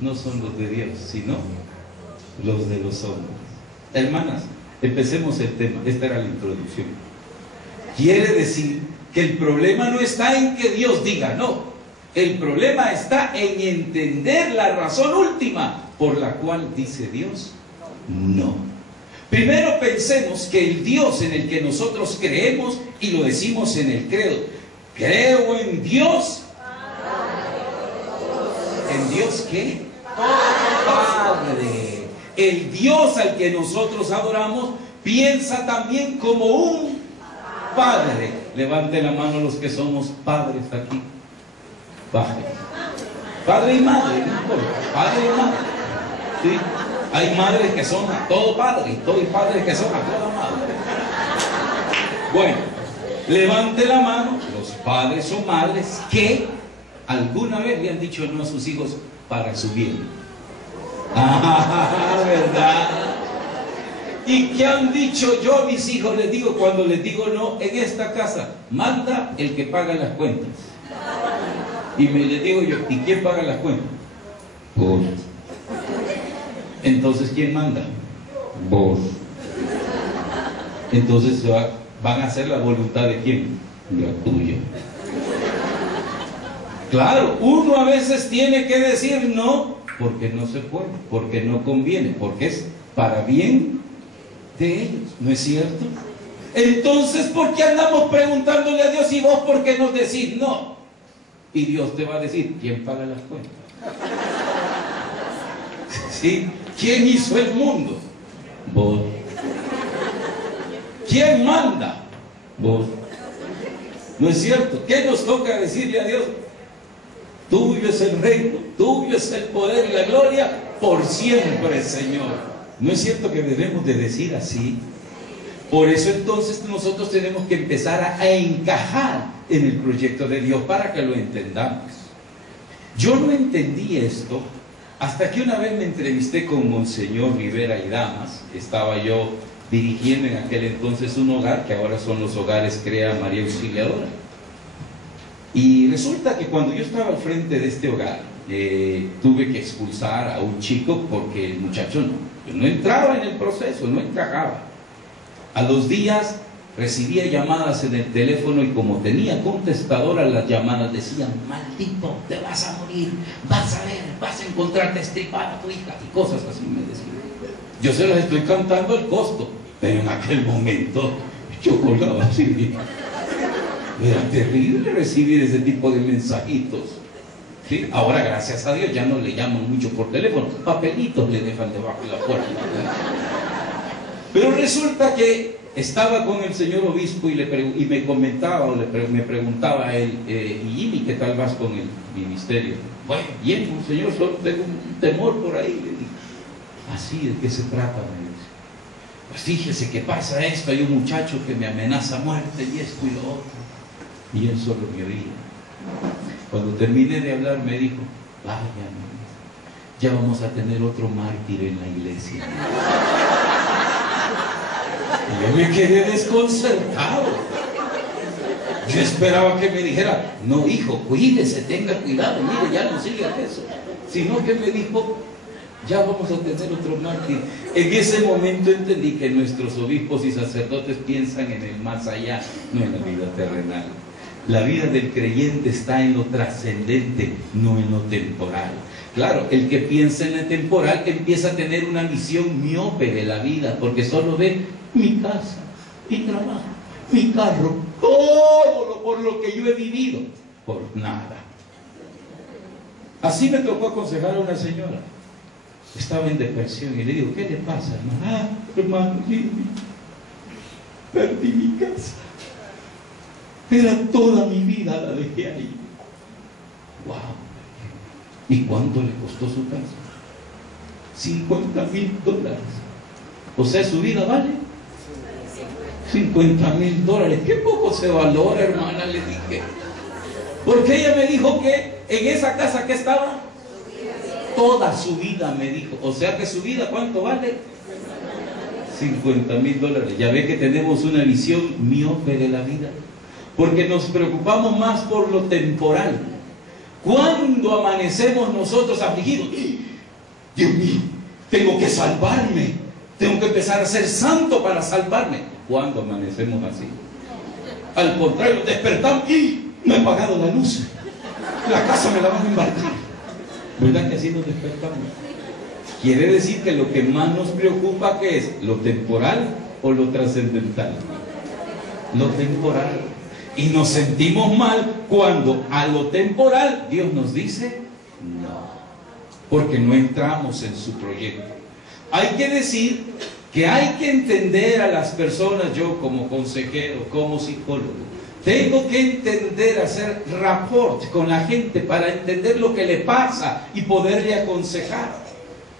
no son los de Dios, sino los de los hombres. Hermanas, empecemos el tema. Esta era la introducción. Quiere decir que el problema no está en que Dios diga no. El problema está en entender la razón última por la cual dice Dios no. Primero pensemos que el Dios en el que nosotros creemos, y lo decimos en el credo, creo en Dios. ¿En Dios qué? Padre. El Dios al que nosotros adoramos piensa también como un Padre. Levante la mano los que somos padres aquí. Baje. Padre y madre, no importa. Padre y madre. ¿Sí? Hay madres que son a todo padre y hay padres que son a toda madre. Bueno, levante la mano los padres o madres que alguna vez le han dicho no a sus hijos para su bien. Ah, ¿verdad? ¿Y qué han dicho yo a mis hijos? Les digo, cuando les digo no, en esta casa manda el que paga las cuentas. Y les digo yo, ¿y quién paga las cuentas? Vos. Entonces, ¿quién manda? Vos. Entonces van a hacer la voluntad de quién? La tuya. Claro, uno a veces tiene que decir no, porque no se puede, porque no conviene, porque es para bien de ellos, ¿no es cierto? Entonces, ¿por qué andamos preguntándole a Dios y vos por qué nos decís no? Y Dios te va a decir, ¿quién paga las cuentas? ¿Sí? ¿Quién hizo el mundo? Vos. ¿Quién manda? Vos. ¿No es cierto? ¿Qué nos toca decirle a Dios? Tuyo es el reino, tuyo es el poder y la gloria por siempre, Señor. ¿No es cierto que debemos de decir así? Por eso entonces nosotros tenemos que empezar a encajar en el proyecto de Dios para que lo entendamos. Yo no entendí esto hasta que una vez me entrevisté con Monseñor Rivera y Damas. Estaba yo dirigiendo en aquel entonces un hogar, que ahora son los hogares Crea María Auxiliadora. Y resulta que cuando yo estaba al frente de este hogar, tuve que expulsar a un chico porque el muchacho no entraba en el proceso, no encajaba. A los días recibía llamadas en el teléfono y como tenía contestadora, las llamadas decían: maldito, te vas a morir, vas a ver, vas a encontrarte estripada a tu hija, y cosas así me decían. Yo se las estoy cantando el costo, pero en aquel momento yo colgaba así. Era terrible recibir ese tipo de mensajitos. ¿Sí? Ahora, gracias a Dios, ya no le llaman mucho por teléfono, papelitos le dejan debajo de la puerta. Pero resulta que estaba con el señor obispo y me comentaba, o me preguntaba a él, y Jimmy, ¿qué tal vas con el ministerio? Bueno, bien, monseñor, solo tengo un temor por ahí. Le dije, ¿así? ¿De qué se trata? Me dice. Pues fíjese que pasa esto, hay un muchacho que me amenaza a muerte y esto y lo otro. Y él solo me oía. Cuando terminé de hablar me dijo: vaya, ya vamos a tener otro mártir en la iglesia. Y yo me quedé desconcertado. Yo esperaba que me dijera: no, hijo, cuídese, tenga cuidado, mire, ya no siga eso. Sino que me dijo: ya vamos a tener otro mártir. En ese momento entendí que nuestros obispos y sacerdotes piensan en el más allá, no en la vida terrenal. La vida del creyente está en lo trascendente, no en lo temporal. Claro, el que piensa en lo temporal empieza a tener una visión miope de la vida, porque solo ve mi casa, mi trabajo, mi carro, todo por lo que yo he vivido, por nada. Así me tocó aconsejar a una señora. Estaba en depresión y le digo: ¿qué le pasa, hermano? Ah, hermano, perdí mi casa. Era toda mi vida, la dejé ahí. ¡Wow! ¿Y cuánto le costó su casa? $50,000. O sea, su vida vale $50,000. ¡Qué poco se valora, hermana! Le dije. Porque ella me dijo que en esa casa que estaba, toda su vida, me dijo. O sea que su vida, ¿cuánto vale? $50,000. Ya ve que tenemos una visión miope de la vida, porque nos preocupamos más por lo temporal. ¿Cuándo amanecemos nosotros afligidos? Dios mío, tengo que salvarme, tengo que empezar a ser santo para salvarme. ¿Cuándo amanecemos así? Al contrario, despertamos y me he apagado la luz, la casa me la van a embarcar. ¿Verdad que así nos despertamos? Quiere decir que lo que más nos preocupa, ¿qué es? ¿Lo temporal o lo trascendental? Lo temporal. Y nos sentimos mal cuando a lo temporal Dios nos dice no, porque no entramos en su proyecto. Hay que decir que hay que entender a las personas. Yo como consejero, como psicólogo, tengo que entender, hacer rapport con la gente para entender lo que le pasa y poderle aconsejar.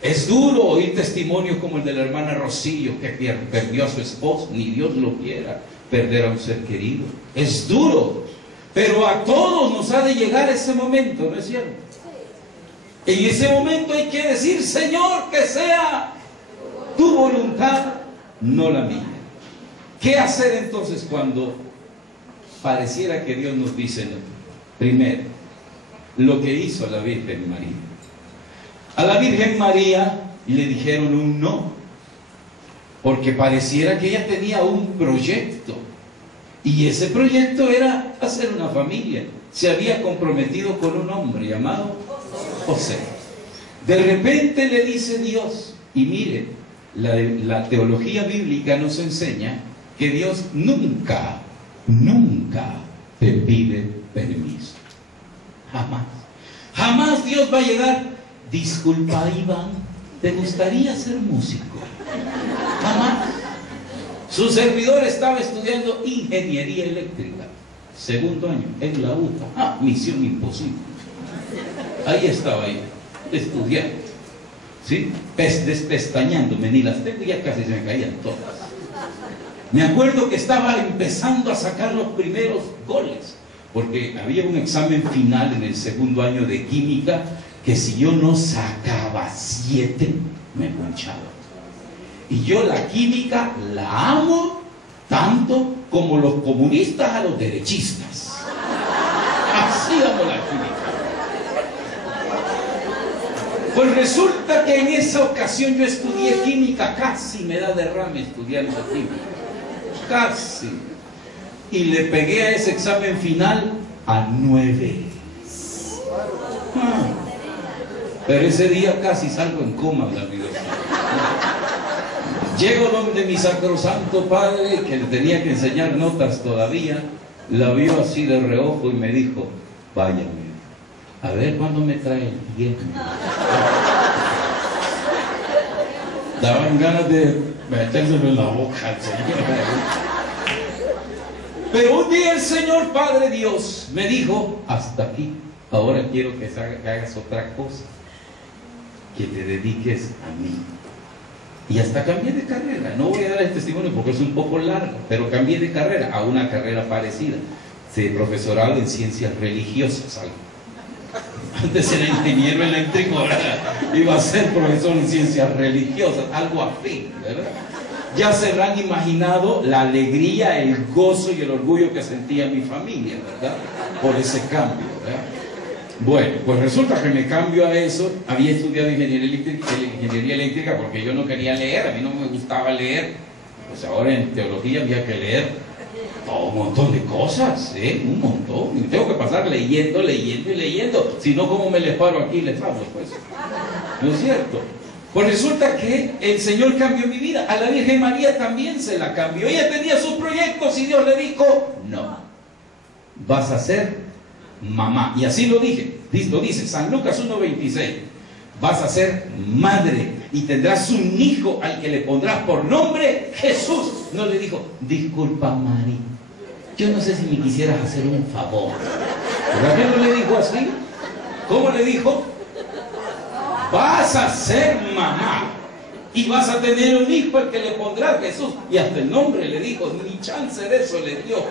Es duro oír testimonios como el de la hermana Rocío, que perdió a su esposo, ni Dios lo quiera perder a un ser querido. Es duro, pero a todos nos ha de llegar ese momento, ¿no es cierto? En ese momento hay que decir: Señor, que sea tu voluntad, no la mía. ¿Qué hacer entonces cuando pareciera que Dios nos dice no? Primero, lo que hizo la Virgen María. A la Virgen María le dijeron un no, porque pareciera que ella tenía un proyecto, y ese proyecto era hacer una familia. Se había comprometido con un hombre llamado José. De repente le dice Dios, y mire, la teología bíblica nos enseña que Dios nunca te pide permiso. Jamás. Jamás Dios va a llegar: disculpa, Iván, ¿te gustaría ser músico? Jamás. Su servidor estaba estudiando ingeniería eléctrica, segundo año, en la UTA. Misión imposible. Ahí estaba yo, estudiando, ¿sí? Despestañándome, ni las tengo, ya casi se me caían todas. Me acuerdo que estaba empezando a sacar los primeros goles, porque había un examen final en el segundo año de química, que si yo no sacaba 7, me ponchaba. Y yo la química la amo tanto como los comunistas a los derechistas. Así amo la química. Pues resulta que en esa ocasión yo estudié química, casi me da derrame estudiando química. Casi. Y le pegué a ese examen final a 9. Pero ese día casi salgo en coma de la universidad. Llego donde mi sacrosanto padre, que le tenía que enseñar notas todavía, la vio así de reojo y me dijo: váyame, a ver cuándo me trae el diezmo. Daban ganas de metérselo en la boca al Señor. Pero un día el Señor Padre Dios me dijo: hasta aquí, ahora quiero que hagas otra cosa, que te dediques a mí. Y hasta cambié de carrera. No voy a dar el testimonio porque es un poco largo, pero cambié de carrera a una carrera parecida, de profesorado en ciencias religiosas. Antes era ingeniero eléctrico, ahora iba a ser profesor en ciencias religiosas, algo afín, ¿verdad? Ya se habrán imaginado la alegría, el gozo y el orgullo que sentía mi familia, ¿verdad? Por ese cambio, ¿verdad? Bueno, pues resulta que me cambio a eso. Había estudiado ingeniería eléctrica porque yo no quería leer, a mí no me gustaba leer. Pues ahora en teología había que leer todo un montón de cosas, un montón. Y tengo que pasar leyendo. Si no, ¿cómo me les paro aquí y les hablo? Pues, ¿no es cierto? Pues resulta que el Señor cambió mi vida. A la Virgen María también se la cambió. Ella tenía sus proyectos y Dios le dijo: no, vas a ser mamá. Y así lo dice San Lucas 1:26. Vas a ser madre y tendrás un hijo al que le pondrás por nombre Jesús. No le dijo: disculpa, Mari, yo no sé si me quisieras hacer un favor. ¿Verdad que no le dijo así? ¿Cómo le dijo? Vas a ser mamá y vas a tener un hijo al que le pondrás Jesús. Y hasta el nombre le dijo, ni chance de eso le dio.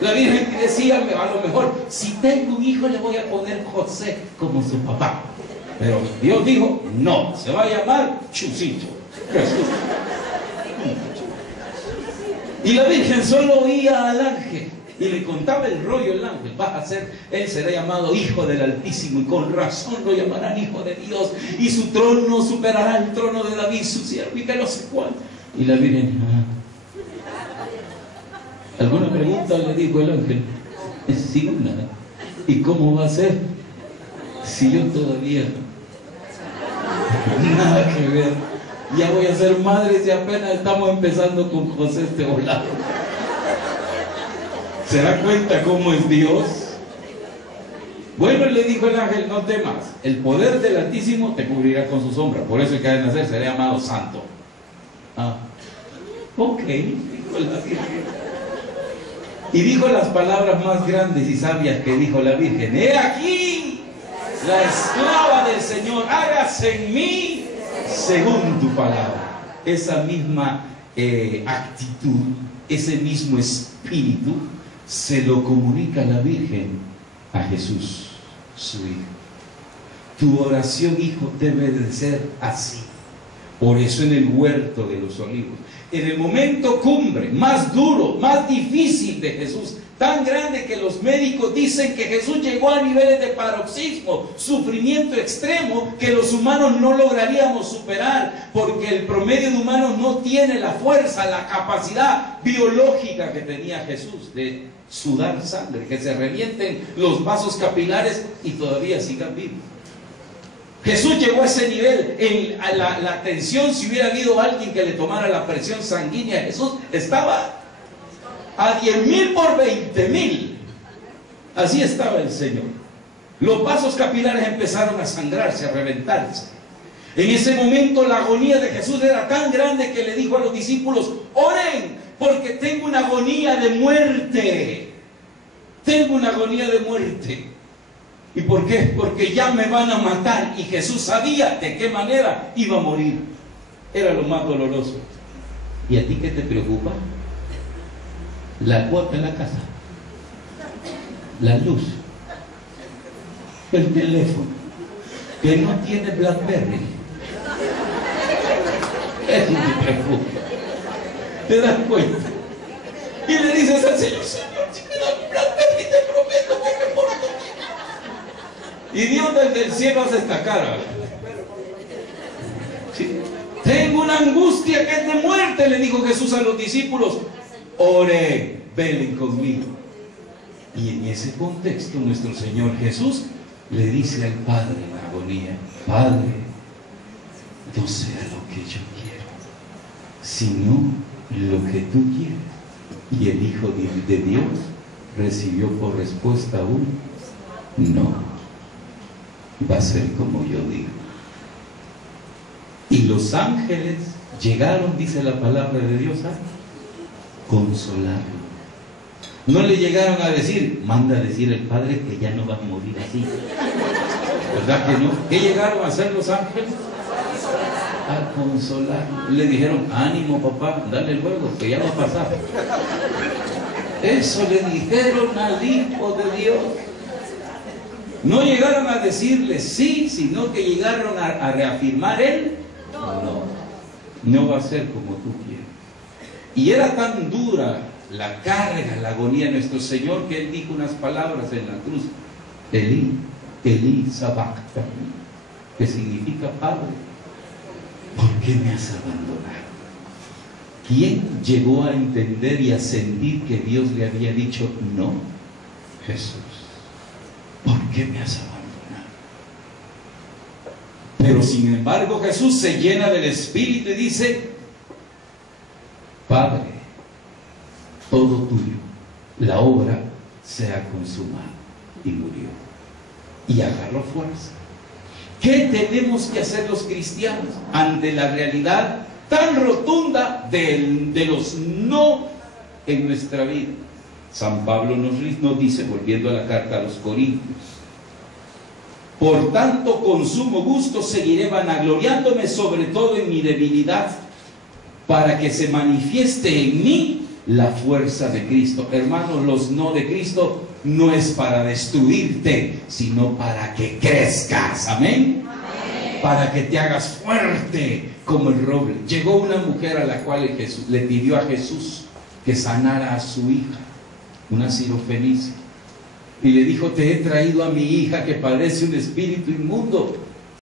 La Virgen decía: a lo mejor, si tengo un hijo le voy a poner José como su papá. Pero Dios dijo: no, se va a llamar Chusito, Jesús. Y la Virgen solo oía al ángel. Y le contaba el rollo el ángel: él será llamado Hijo del Altísimo, y con razón lo llamarán Hijo de Dios, y su trono superará el trono de David, su siervo, y que no sé cuál. Y la Virgen, ¿alguna pregunta?, le dijo el ángel. Sí, una. ¿Y cómo va a ser si yo todavía nada que ver? Ya voy a ser madre si apenas estamos empezando con José este volado. ¿Se da cuenta cómo es Dios? Bueno, le dijo el ángel: no temas, el poder del Altísimo te cubrirá con su sombra, por eso el que ha de nacer será llamado Santo. Ok, dijo la Virgen. Y dijo las palabras más grandes y sabias que dijo la Virgen: he aquí la esclava del Señor, hágase en mí según tu palabra. Esa misma actitud, ese mismo espíritu se lo comunica la Virgen a Jesús, su hijo. Tu oración, hijo, debe de ser así. Por eso en el huerto de los olivos, en el momento cumbre, más duro, más difícil de Jesús, tan grande que los médicos dicen que Jesús llegó a niveles de paroxismo, sufrimiento extremo, que los humanos no lograríamos superar, porque el promedio de humanos no tiene la fuerza, la capacidad biológica que tenía Jesús de sudar sangre, que se revienten los vasos capilares y todavía sigan vivos. Jesús llegó a ese nivel. La tensión, si hubiera habido alguien que le tomara la presión sanguínea, Jesús estaba a 10,000 por 20,000. Así estaba el Señor. Los vasos capilares empezaron a sangrarse, a reventarse. En ese momento la agonía de Jesús era tan grande que le dijo a los discípulos: oren, porque tengo una agonía de muerte. Tengo una agonía de muerte. ¿Y por qué? Porque ya me van a matar. Y Jesús sabía de qué manera iba a morir. Era lo más doloroso. ¿Y a ti qué te preocupa? La cuota en la casa, la luz, el teléfono, que no tiene BlackBerry. Eso te preocupa. ¿Te das cuenta? Y le dices al Señor: Señor, si me das BlackBerry, te prometo que me porto bien. Y Dios desde el cielo hace esta cara. ¿Sí? Tengo una angustia que es de muerte, le dijo Jesús a los discípulos. Oren, velen conmigo. Y en ese contexto nuestro Señor Jesús le dice al Padre en agonía: Padre, no sea lo que yo quiero, sino lo que tú quieres. Y el Hijo de Dios recibió por respuesta un no. Va a ser como yo digo. Y los ángeles llegaron, dice la palabra de Dios, a consolarlo. No le llegaron a decir: manda a decir el Padre que ya no va a morir así. ¿Verdad que no? ¿Qué llegaron a hacer los ángeles? A consolarlo. Le dijeron: ánimo, papá, dale luego, que ya va a pasar. Eso le dijeron al Hijo de Dios. No llegaron a decirle sí, sino que llegaron a reafirmar él. No va a ser como tú quieres. Y era tan dura la carga, la agonía de nuestro Señor, que Él dijo unas palabras en la cruz: Elí, Elí, sabactani, que significa: Padre, ¿por qué me has abandonado? ¿Quién llegó a entender y a sentir que Dios le había dicho no? Jesús. ¿Por qué me has abandonado? Pero sin embargo Jesús se llena del Espíritu y dice: Padre, todo tuyo, la obra se ha consumado. Y murió. Y agarró fuerza. ¿Qué tenemos que hacer los cristianos ante la realidad tan rotunda de los no en nuestra vida? San Pablo nos dice, volviendo a la carta a los Corintios: por tanto, con sumo gusto seguiré vanagloriándome, sobre todo en mi debilidad, para que se manifieste en mí la fuerza de Cristo. Hermanos, los no de Cristo no es para destruirte, sino para que crezcas. Amén. Amén. Para que te hagas fuerte como el roble. Llegó una mujer a la cual Jesús le pidió a Jesús que sanara a su hija. una sirofenicia, y le dijo: te he traído a mi hija que padece un espíritu inmundo.